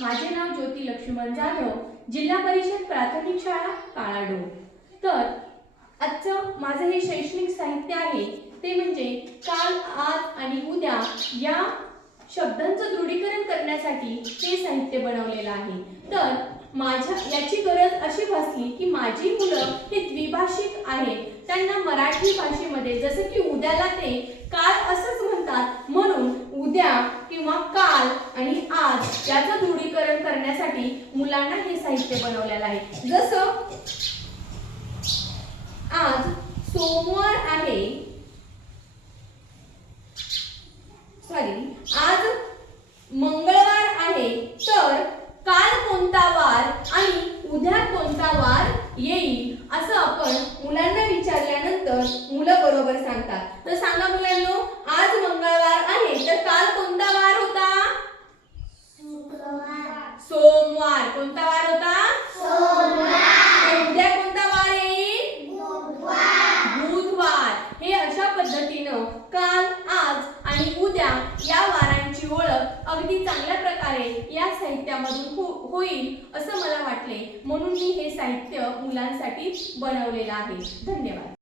माझे नाव ज्योती लक्ष्मण जाधव, जिल्हा परिषद प्राथमिक शाळा काळाडोह। तर आजचं माझं हे शैक्षणिक साहित्य आहे ते म्हणजे काल, आज आणि उद्या या शब्दांचं दृढीकरण करण्यासाठी हे साहित्य बनवलेलं आहे। तर माझ्या याची गरज अशी भासली की माझी मुलं हे द्विभाषिक आहेत, त्यांना मराठी भाषेमध्ये जसं की उद्याला ते काल असंच म्हणतात, म्हणून उद्या किंवा काल आणि आज याचं दृढीकरण करण्यासाठी मुलांना हे साहित्य बनवलेलं आहे। जसं आज सोमवार आहे, आज मंगळवार आहे, तर काल कोणता वार आणि उद्या कोणता वार येईल असं आपण मुलांना विचारल्यानंतर मुलं बरोबर सांगतात। तर सांगा मुलांनो, आज मंगळवार आहे तर काल कोणता वार होता? सोमवार। कोणता वार होता? सोमवार। उद्या कोणता वार येईल? बुधवार। हे अशा पद्धतीनं काल, आज आणि उद्या या वारांची ओळख अगदी चांगल्या प्रकारे या साहित्यामधून होईल असं मला वाटले, म्हणून मी हे साहित्य मुलांसाठी बनवलेलं आहे। धन्यवाद।